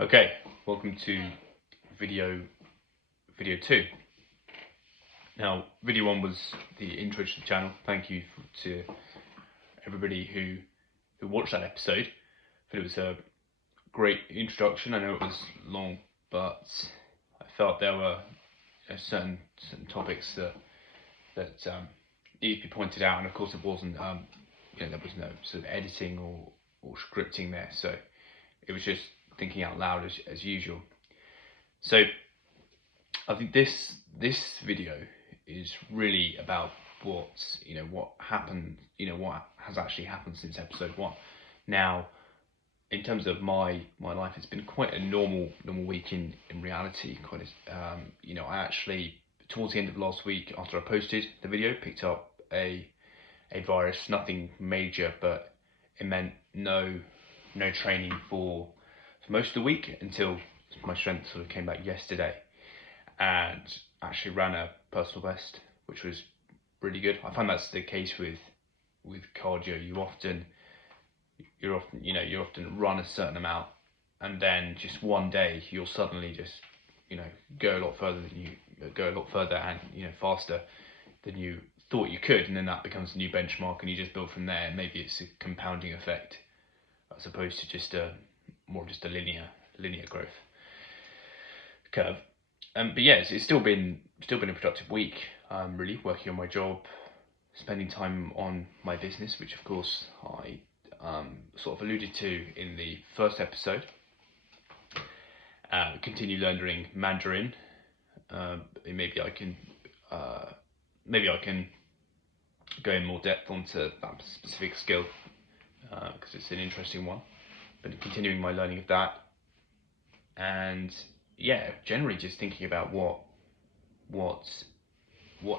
Okay, welcome to video 2. Now, video 1 was the intro to the channel. Thank you to everybody who watched that episode. But it was a great introduction. I know it was long, but I felt there were certain topics that needed to be pointed out, and of course it wasn't. There was no sort of editing or scripting there, so it was just thinking out loud as usual. So I think this video is really about what happened, what has actually happened since episode 1. Now, in terms of my life, it's been quite a normal week in reality. I actually, towards the end of last week, after I posted the video, picked up a virus, nothing major, but it meant no training for most of the week until my strength sort of came back yesterday, and actually ran a personal best, which was really good. I find that's the case with cardio. You often run a certain amount, and then just one day you'll suddenly just go a lot further and faster than you thought you could, and then that becomes a new benchmark, and you just build from there. Maybe it's a compounding effect as opposed to just a linear growth curve. But yeah, it's still been a productive week. Really working on my job, spending time on my business, which of course I sort of alluded to in the first episode. Continue learning Mandarin. Maybe I can go in more depth onto that specific skill because it's an interesting one. But continuing my learning of that, and yeah, generally just thinking about what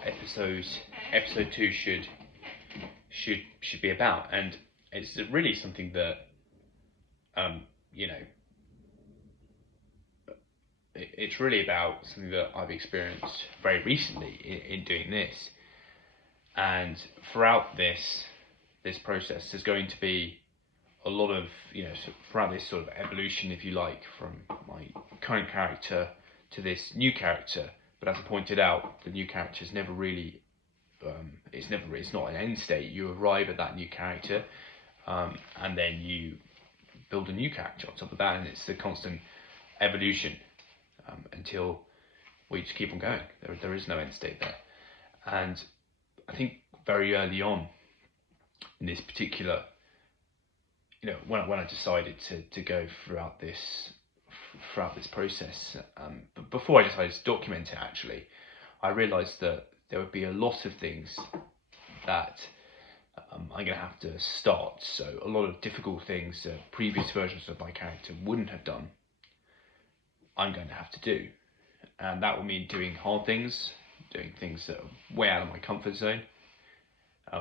episode 2 should be about, and it's really something that it's really about something that I've experienced very recently in doing this. And throughout this process, there's going to be a lot of throughout this sort of evolution, if you like, from my current character to this new character. But as I pointed out, the new character is never really it's not an end state. You arrive at that new character, and then you build a new character on top of that, and it's a constant evolution until we just keep on going. There is no end state there. And I think very early on in this particular, when I decided to go throughout this process, but before I decided to document it, actually, I realised that there would be a lot of things that I'm going to have to start. So a lot of difficult things that previous versions of my character wouldn't have done, I'm going to have to do. And that will mean doing hard things, doing things that are way out of my comfort zone.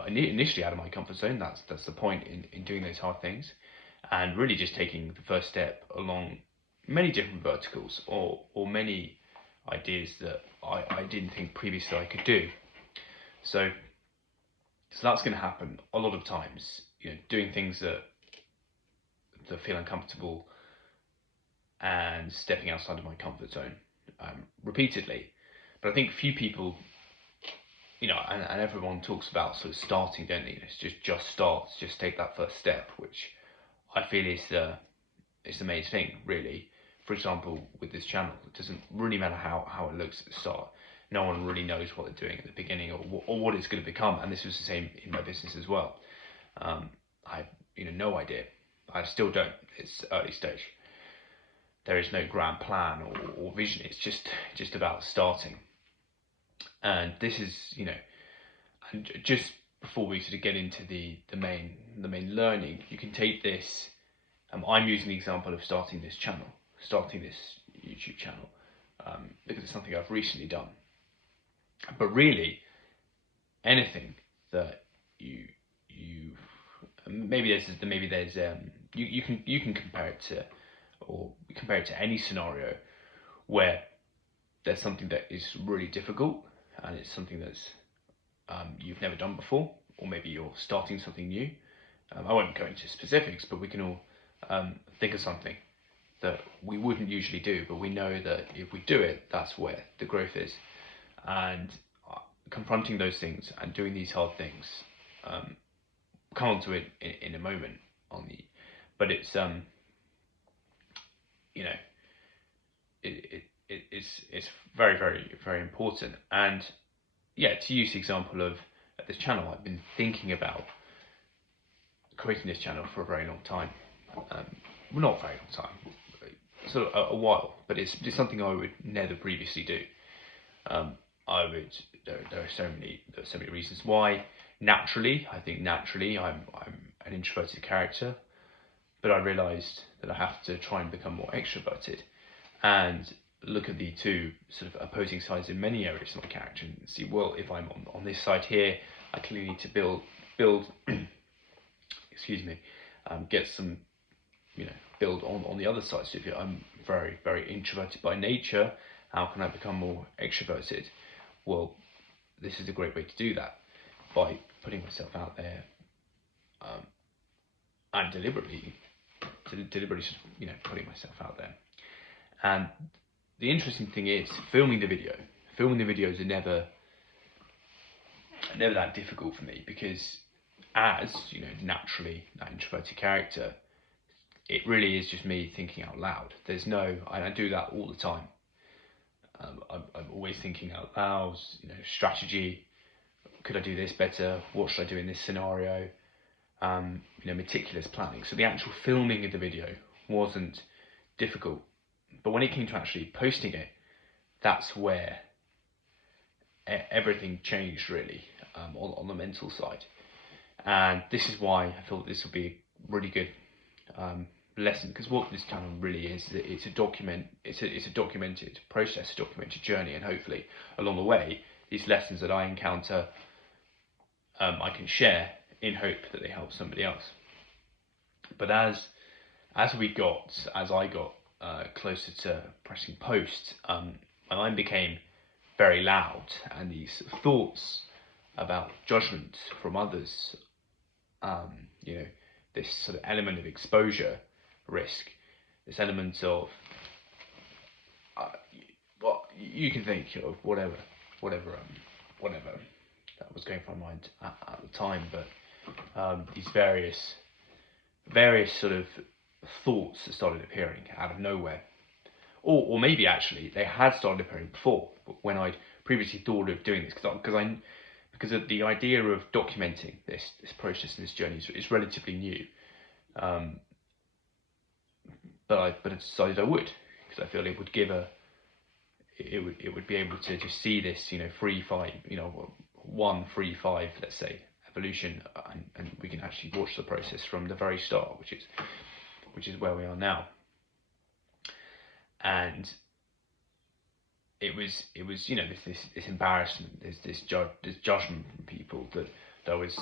Initially out of my comfort zone, that's the point in doing those hard things. And really just taking the first step along many different verticals or many ideas that I didn't think previously I could do. So that's going to happen a lot of times, doing things that feel uncomfortable and stepping outside of my comfort zone repeatedly. But I think few people, and everyone talks about sort of starting, don't they? It's just start, just take that first step, which I feel is the main thing, really. For example, with this channel, it doesn't really matter how it looks at the start. No one really knows what they're doing at the beginning or what it's going to become, and this was the same in my business as well. I have no idea. I still don't. It's early stage. There is no grand plan or vision. It's just about starting. And this is, and just before we sort of get into the main learning, you can take this. I'm using the example of starting this YouTube channel, because it's something I've recently done. But really, anything that you you can compare it to any scenario where there's something that is really difficult, and it's something that's you've never done before, or maybe you're starting something new. I won't go into specifics, but we can all think of something that we wouldn't usually do, but we know that if we do it, that's where the growth is. And confronting those things and doing these hard things, come on to it in a moment but it's it's very, very, very important. And yeah, to use the example of this channel, I've been thinking about creating this channel for a very long time. Well, not a very long time, sort of a while, but it's just something I would never previously do. There are so many reasons why. I think naturally I'm an introverted character, but I realised that I have to try and become more extroverted, and look at the two sort of opposing sides in many areas of my character and see, well, if I'm on this side here, I clearly need to build excuse me, get some, build on the other side. So if I'm very, very introverted by nature, how can I become more extroverted? Well, this is a great way to do that, by putting myself out there, and deliberately sort of, putting myself out there. And the interesting thing is, filming the videos are never that difficult for me, because as naturally that introverted character, it really is just me thinking out loud. And I do that all the time. I'm always thinking out loud, strategy. Could I do this better? What should I do in this scenario? Meticulous planning. So the actual filming of the video wasn't difficult, but when it came to actually posting it, that's where everything changed, really, on the mental side. And this is why I thought this would be a really good lesson, because what this channel really is, it's a documented process, a documented journey, and hopefully along the way, these lessons that I encounter, I can share in hope that they help somebody else. But as I got closer to pressing post, my mind became very loud, and these thoughts about judgment from others, this sort of element of exposure risk, this element of you can think of whatever that was going through my mind at the time, but these various sort of thoughts that started appearing out of nowhere, or maybe actually they had started appearing before, but when I'd previously thought of doing this, because of the idea of documenting this process and this journey is relatively new, but I decided I would, because I feel it would give it would be able to just see this 1, 3, 5, let's say, evolution, and we can actually watch the process from the very start, which is where we are now. And it was this embarrassment, this judgment from people that I was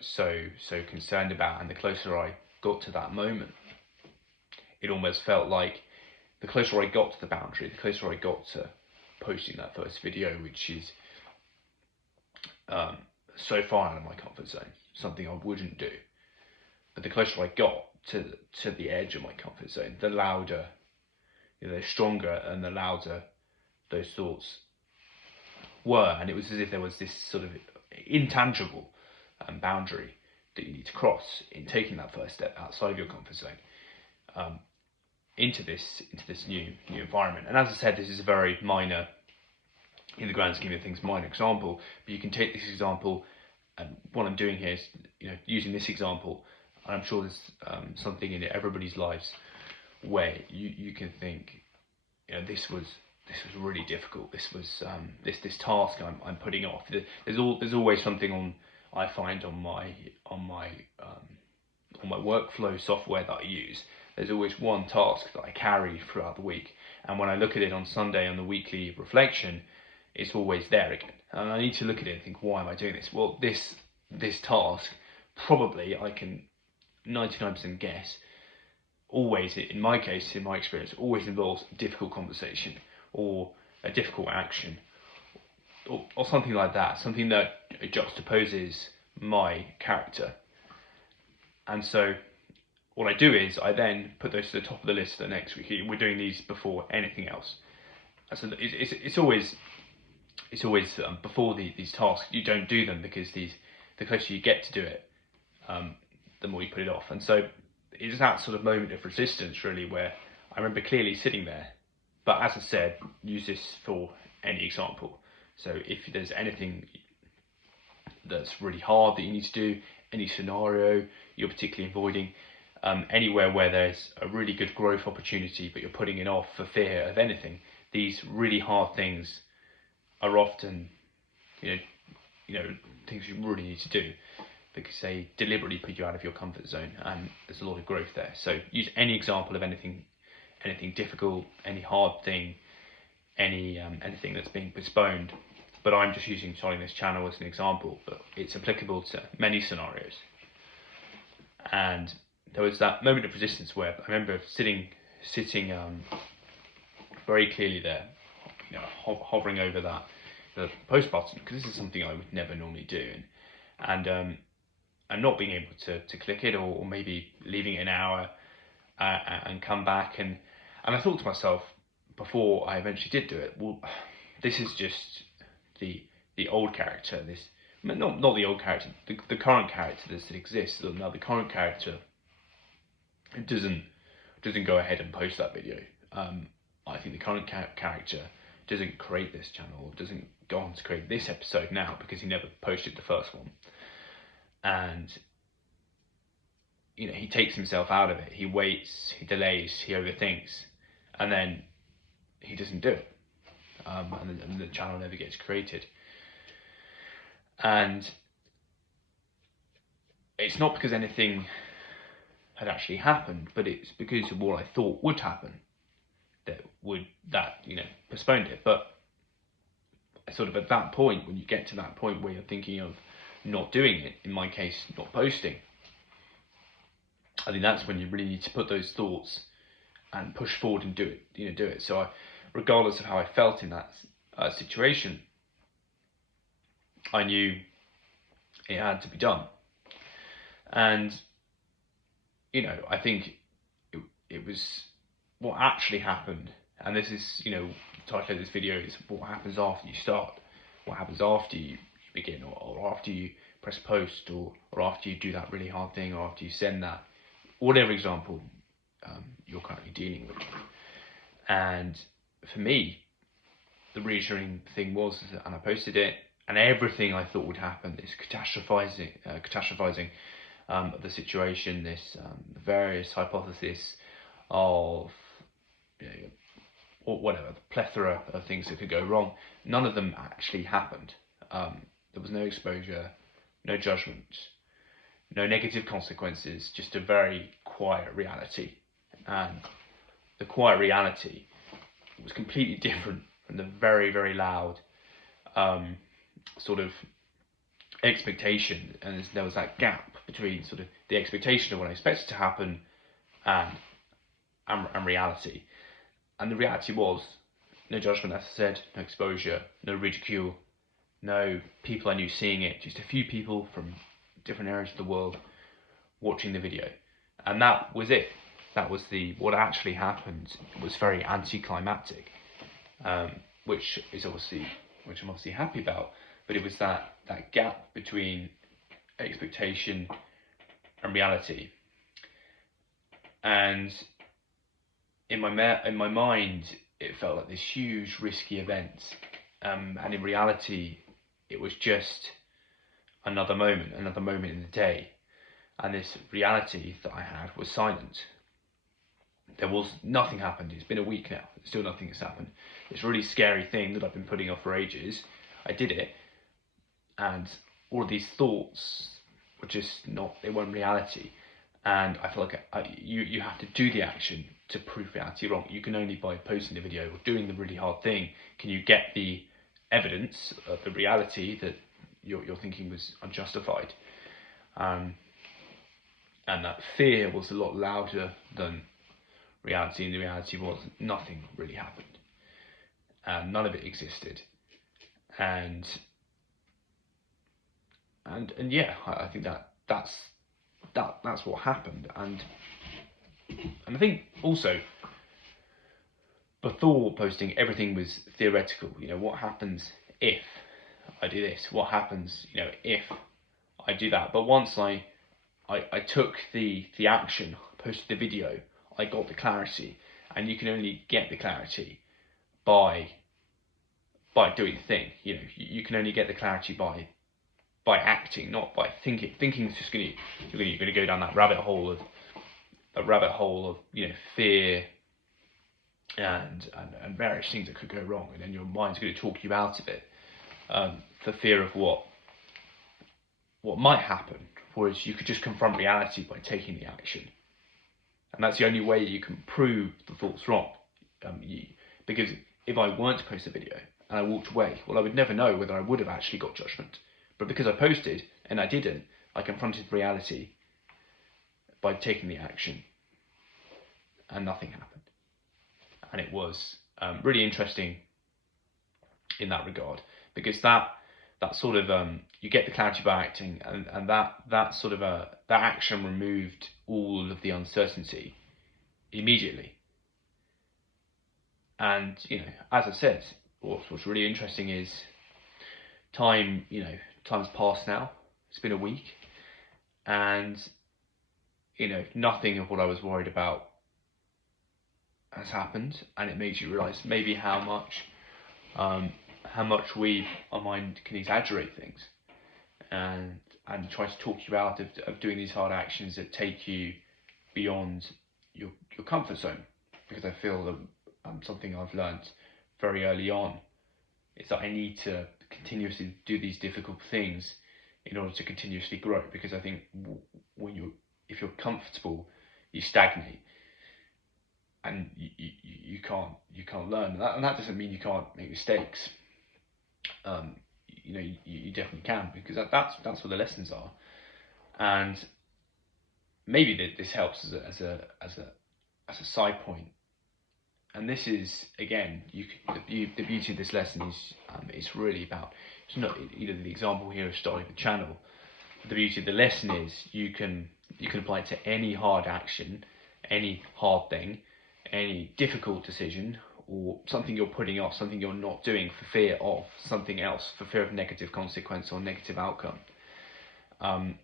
so concerned about. And the closer I got to that moment, it almost felt like the closer I got to the boundary, the closer I got to posting that first video, which is so far out of my comfort zone, something I wouldn't do. But the closer I got to the edge of my comfort zone, the louder, the stronger and the louder those thoughts were. And it was as if there was this sort of intangible boundary that you need to cross in taking that first step outside of your comfort zone, into this new environment. And as I said, this is a very minor, in the grand scheme of things, minor example, but you can take this example, and what I'm doing here is using this example, and I'm sure there's something in everybody's lives where you can think, this was really difficult. This was this task I'm putting off. There's always something on, I find, on my workflow software that I use. There's always one task that I carry throughout the week, and when I look at it on Sunday on the weekly reflection, it's always there again. And I need to look at it and think, why am I doing this? Well, this task, probably I can 99% guess, always, in my case, in my experience, always involves a difficult conversation or a difficult action or something like that, something that juxtaposes my character. And so what I do is I then put those to the top of the list the next week. We're doing these before anything else. And so it's always before these tasks. You don't do them because the closer you get to do it, the more you put it off. And so it's that sort of moment of resistance really where I remember clearly sitting there. But as I said, use this for any example. So if there's anything that's really hard that you need to do, any scenario you're particularly avoiding, anywhere where there's a really good growth opportunity but you're putting it off for fear of anything, these really hard things are often, you know, things you really need to do because they deliberately put you out of your comfort zone, and there's a lot of growth there. So use any example of anything difficult, any hard thing, anything that's being postponed. But I'm just using starting this channel as an example, but it's applicable to many scenarios. And there was that moment of resistance where I remember sitting very clearly there, you know, hovering over the post button, because this is something I would never normally do, and not being able to click it, or maybe leaving it an hour and come back, and I thought to myself before I eventually did do it, well, this is just the old character, this not the old character, the current character that exists. Now the current character doesn't go ahead and post that video. I think the current character doesn't create this channel, doesn't go on to create this episode now because he never posted the first one. And you know, he takes himself out of it. He waits, he delays, he overthinks, and then he doesn't do it. And the channel never gets created. And it's not because anything had actually happened, but it's because of what I thought would happen that postponed it. But sort of at that point, when you get to that point where you're thinking of not doing it, in my case, not posting, I think that's when you really need to put those thoughts and push forward and do it. So regardless of how I felt in that situation, I knew it had to be done. And you know, I think it was what actually happened, and this is, you know, the title of this video is what happens after you start, what happens after you begin, or after you press post, or after you do that really hard thing, or after you send that, whatever example you're currently dealing with. And for me, the reassuring thing was, and I posted it, and everything I thought would happen, this catastrophizing of the situation, this various hypotheses of, you know, or whatever, the plethora of things that could go wrong, none of them actually happened. There was no exposure, no judgment, no negative consequences, just a very quiet reality. And the quiet reality was completely different from the very, very loud sort of expectation. And there was that gap between sort of the expectation of what I expected to happen and reality. And the reality was no judgment, as I said, no exposure, no ridicule, no people I knew seeing it, just a few people from different areas of the world watching the video. And that was it. That was what actually happened. It was very anticlimactic, which I'm obviously happy about. But it was that gap between expectation and reality. And in my mind, it felt like this huge risky event, and in reality, it was just another moment in the day. And this reality that I had was silent. There was nothing happened. It's been a week now. Still nothing has happened. It's a really scary thing that I've been putting off for ages. I did it, and all of these thoughts were just not. They weren't reality. And I feel like you have to do the action to prove reality wrong. You can only by posting the video or doing the really hard thing can you get the evidence of the reality that your thinking was unjustified. And that fear was a lot louder than reality, and the reality was nothing really happened. None of it existed. And yeah, I think that's what happened. And And I think also before posting, everything was theoretical. What happens if I do this? What happens, if I do that? But once I took the action, posted the video, I got the clarity, and you can only get the clarity by doing the thing. You can only get the clarity by acting, not by thinking. Thinking is just you're gonna go down that rabbit hole of fear and various things that could go wrong, and then your mind's going to talk you out of it, for fear of what might happen. Whereas you could just confront reality by taking the action, and that's the only way you can prove the thought's wrong. Because if I weren't to post a video and I walked away, well, I would never know whether I would have actually got judgment. But because I posted and I didn't, I confronted reality by taking the action, and nothing happened. And it was really interesting in that regard, because that sort of you get the clarity by acting, and that sort of that action removed all of the uncertainty immediately. And as I said, what's really interesting is time's passed now. It's been a week, and nothing of what I was worried about has happened, and it makes you realise maybe how much our mind can exaggerate things, and try to talk you out of doing these hard actions that take you beyond your comfort zone. Because I feel that something I've learned very early on is that I need to continuously do these difficult things in order to continuously grow. Because I think if you're comfortable, you stagnate, and you can't learn. And that doesn't mean you can't make mistakes. You definitely can, because that's what the lessons are. And maybe this helps as a side point. And this is, again, the beauty of this lesson is it's really about, it's not the example here of starting the channel. The beauty of the lesson is you can apply it to any hard action, any hard thing, any difficult decision, or something you're putting off, something you're not doing for fear of something else, for fear of negative consequence or negative outcome. And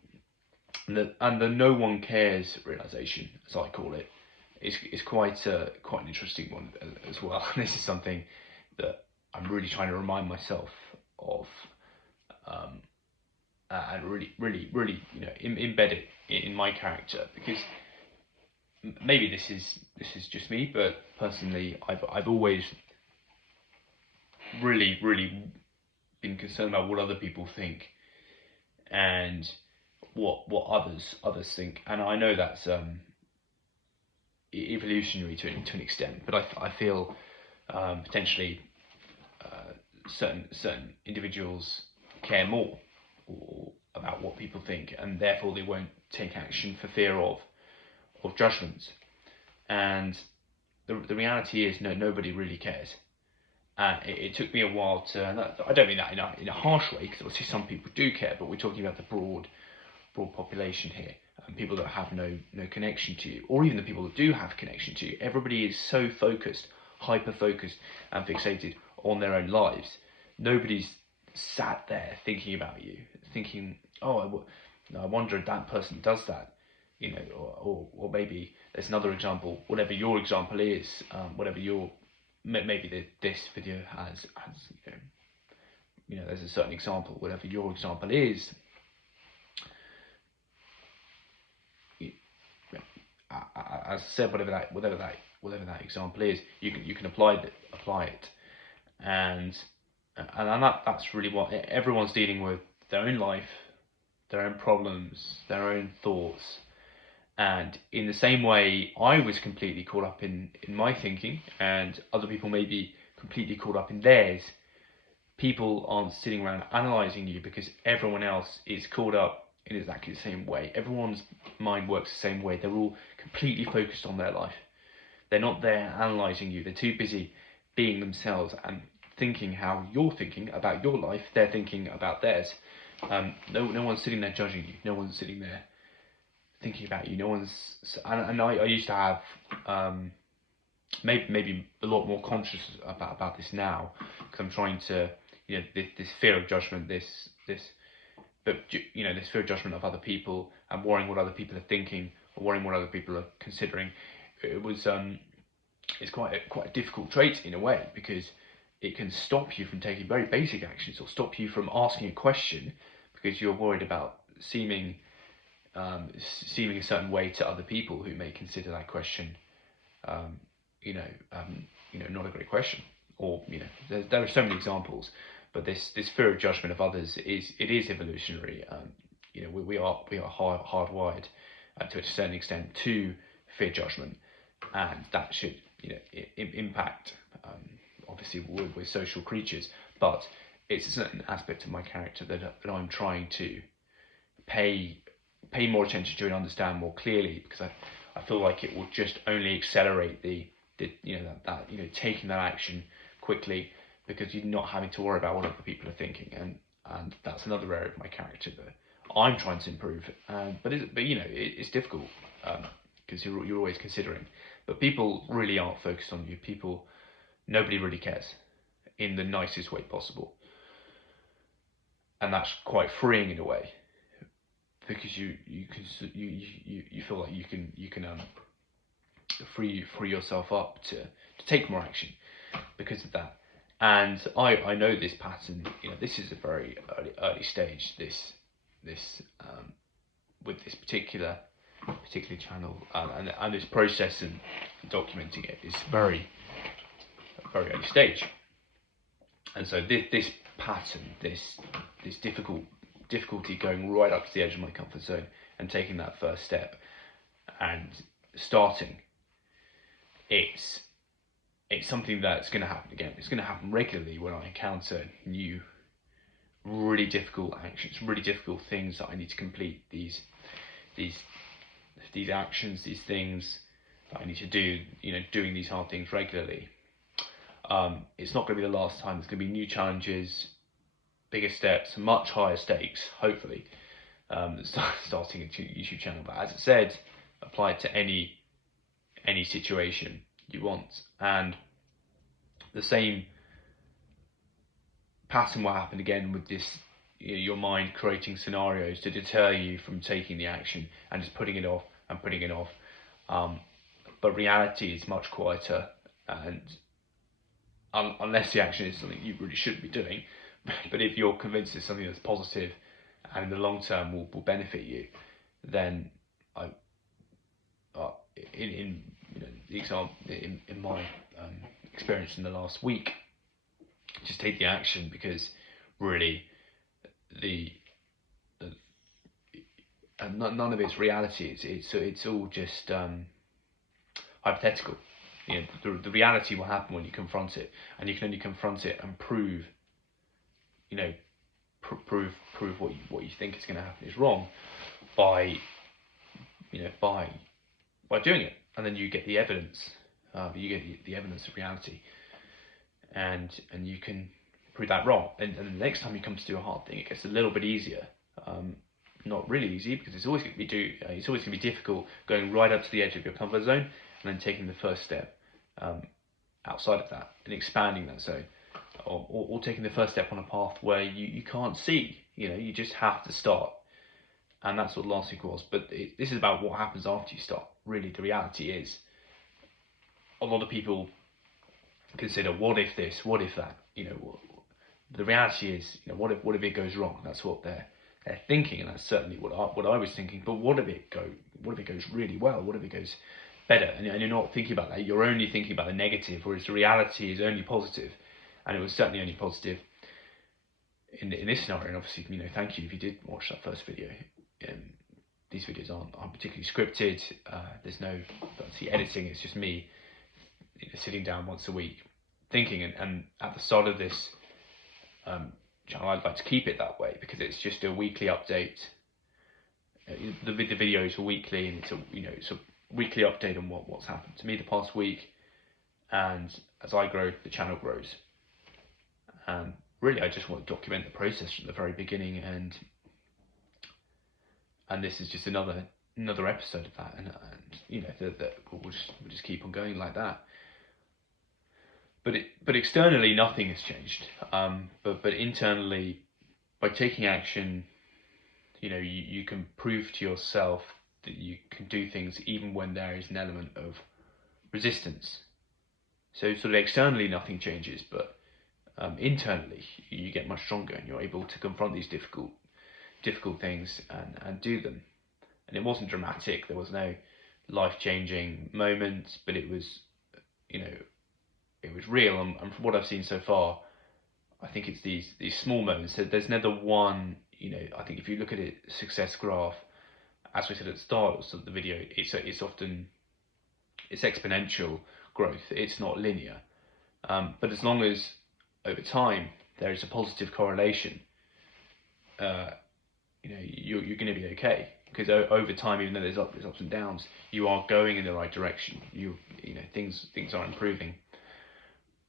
the no one cares realization, as I call it, is quite an interesting one as well. And this is something that I'm really trying to remind myself of, and really embed it in my character, because maybe this is just me, but personally I've always really been concerned about what other people think and what others think. And I know that's evolutionary to an extent, but I feel potentially certain individuals care more about what people think, and therefore they won't take action for fear of judgment. And the reality is, nobody really cares. And it took me a while to, and I don't mean that in a harsh way, because obviously some people do care, but we're talking about the broad population here, and people that have no connection to you, or even the people that do have connection to you. Everybody is so focused, hyper focused and fixated on their own lives. Nobody's sat there thinking about you, thinking, oh, I wonder if that person does that. Or maybe there's another example, whatever your example is, maybe this video has there's a certain example, whatever your example is. As I said, whatever that example is, you can apply it, and that's really what everyone's dealing with: their own life, their own problems, their own thoughts. And in the same way, I was completely caught up in my thinking, and other people may be completely caught up in theirs. People aren't sitting around analysing you, because everyone else is caught up in exactly the same way. Everyone's mind works the same way. They're all completely focused on their life. They're not there analysing you. They're too busy being themselves and thinking how you're thinking about your life. They're thinking about theirs. No one's sitting there judging you. No one's sitting there thinking about you. No one's, and I used to have maybe a lot more conscious about this now, because I'm trying to, this fear of judgment, this fear of judgment of other people, and worrying what other people are thinking, or worrying what other people are considering. It's quite a difficult trait in a way, because it can stop you from taking very basic actions, or stop you from asking a question because you're worried about seeming a certain way to other people who may consider that question, um, not a great question. Or there are so many examples, but this fear of judgment of others is evolutionary. We are hardwired to a certain extent to fear judgment, and that should impact. Obviously, we're social creatures, but it's a certain aspect of my character that I'm trying to pay more attention to and understand more clearly, because I feel like it will just only accelerate taking that action quickly, because you're not having to worry about what other people are thinking, and that's another area of my character that I'm trying to improve. But it's difficult, because you're always considering, but people really aren't focused on you. Nobody really cares, in the nicest way possible, and that's quite freeing in a way, because you feel like you can free yourself up to take more action because of that. And I know this pattern. This is a very early stage. This with this particular channel, and this process and documenting it is very early stage. And so this pattern, this difficulty going right up to the edge of my comfort zone and taking that first step and starting, it's something that's going to happen again. It's going to happen regularly when I encounter new, really difficult actions, really difficult things that I need to complete. These actions, these things that I need to do. Doing these hard things regularly. It's not going to be the last time. There's going to be new challenges, bigger steps, much higher stakes, hopefully, starting a YouTube channel. But as I said, apply it to any situation you want, and the same pattern will happen again with this. Your mind creating scenarios to deter you from taking the action and just putting it off and putting it off. But reality is much quieter, and unless the action is something you really shouldn't be doing, but if you're convinced it's something that's positive and in the long term will benefit you, then in the example in my experience in the last week, just take the action, because really none of it's reality. It's all just hypothetical. The reality will happen when you confront it, and you can only confront it and prove what you think is going to happen is wrong by doing it, and then you get the evidence. You get the evidence of reality, and you can prove that wrong. And the next time you come to do a hard thing, it gets a little bit easier. Not really easy, because it's always going to be difficult going right up to the edge of your comfort zone and then taking the first step outside of that and expanding that zone, or taking the first step on a path where you can't see. You just have to start, and that's what last week was. But this is about what happens after you start. Really, the reality is, a lot of people consider, what if this, what if that. The reality is, what if it goes wrong? That's what they're thinking, and that's certainly what I was thinking. But what if it goes really well? What if it goes better? And you're not thinking about that. You're only thinking about the negative, whereas the reality is only positive. And it was certainly only positive in this scenario. And obviously, thank you if you did watch that first video. These videos aren't particularly scripted. There's no fancy editing. It's just me sitting down once a week thinking. And at the start of this channel, I'd like to keep it that way, because it's just a weekly update. The videos are weekly, and it's a weekly update on what's happened to me the past week. And as I grow, the channel grows. And really, I just want to document the process from the very beginning, and this is just another another episode of that, and you know, that we'll just keep on going like that. But externally nothing has changed. But internally, by taking action, you know, you can prove to yourself that you can do things even when there is an element of resistance. So sort of externally nothing changes, but internally you get much stronger, and you're able to confront these difficult things and do them. And it wasn't dramatic. There was no life-changing moment, but it was, you know, it was real. And from what I've seen so far, I think it's these small moments. So there's never one, you know. I think if you look at it, success graph, as we said at the start of the video, it's often exponential growth. It's not linear. But as long as over time there is a positive correlation, you know, you're going to be okay, because over time, even though there's ups and downs, you are going in the right direction. You know, things are improving,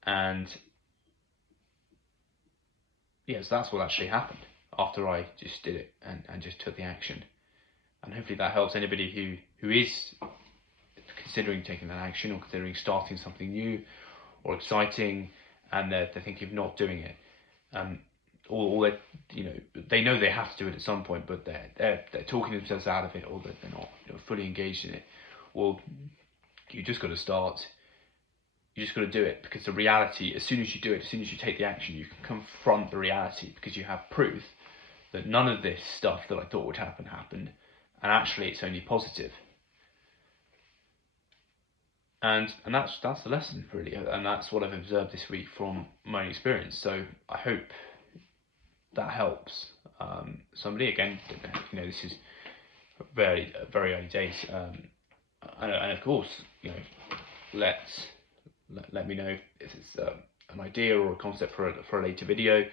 and yes, that's what actually happened after I just did it and just took the action. And hopefully that helps anybody who is considering taking that action, or considering starting something new or exciting, and they're thinking of not doing it. Or they, you know, they know they have to do it at some point, but they're talking themselves out of it, or that they're not, you know, fully engaged in it. Well, you just got to start. You just got to do it, because the reality, as soon as you do it, as soon as you take the action, you can confront the reality, because you have proof that none of this stuff that I thought would happen happened, and actually it's only positive. And that's the lesson, really, and that's what I've observed this week from my experience. So I hope that helps somebody. Again, you know, this is very early days, and of course, you know, let me know if it's an idea or a concept for a later video, you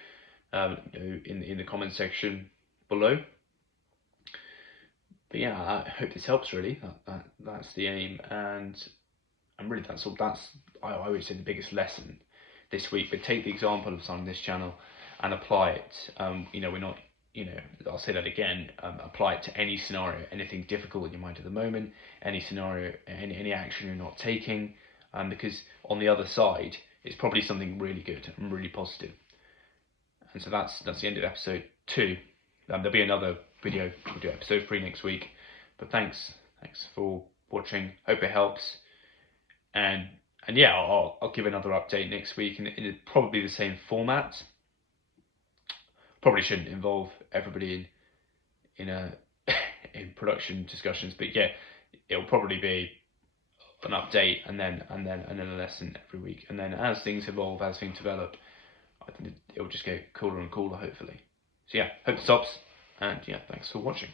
know, in the comment section below. But yeah, I hope this helps. Really, that's the aim, and really that's I would say the biggest lesson this week. But take the example of something on this channel and apply it. You know, we're not, you know, I'll say that again, apply it to any scenario, anything difficult in your mind at the moment, any scenario, any action you're not taking, because on the other side, it's probably something really good and really positive. And so that's the end of episode 2. There'll be another video, we'll do episode 3 next week. But thanks for watching, hope it helps. And yeah, I'll give another update next week in probably the same format. Probably shouldn't involve everybody in production discussions, but yeah, it'll probably be an update and then a lesson every week. And then as things evolve, as things develop, I think it'll just get cooler and cooler, hopefully. So yeah, hope it stops, and yeah, thanks for watching.